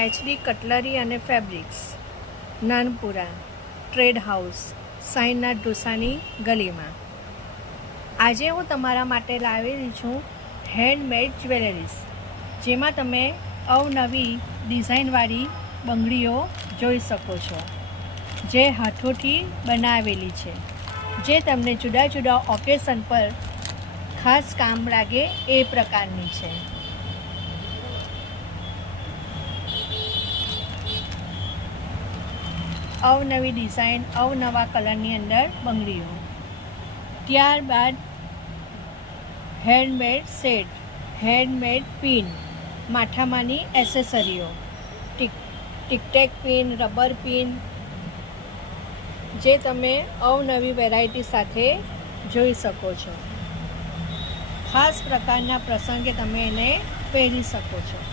HD cutlery અને fabrics, Nanpura trade house, Sainath ઢોસાની ગલીમાં. આજે હું તમારા માટે લાવેલી છું હેન્ડમેડ જ્વેલરીઝ, જેમાં તમે અવનવી ડિઝાઇનવાળી બંગડીઓ જોઈ શકો છો, જે હાથોથી બનાવેલી છે, જે તમને જુદા જુદા ઓકેશન પર ખાસ કામ લાગે એ પ્રકારની છે. અવનવી ડિઝાઇન, અવનવા કલરની અંદર બંગડીઓ. ત્યારબાદ હેન્ડમેડ સેટ, હેન્ડમેડ પિન, માથામાંની એસેસરીઓ, ટિકટેક પિન, રબર પિન, જે તમે અવનવી વેરાયટી સાથે જોઈ શકો છો. ખાસ પ્રકારના પ્રસંગે તમે એને પહેરી શકો છો.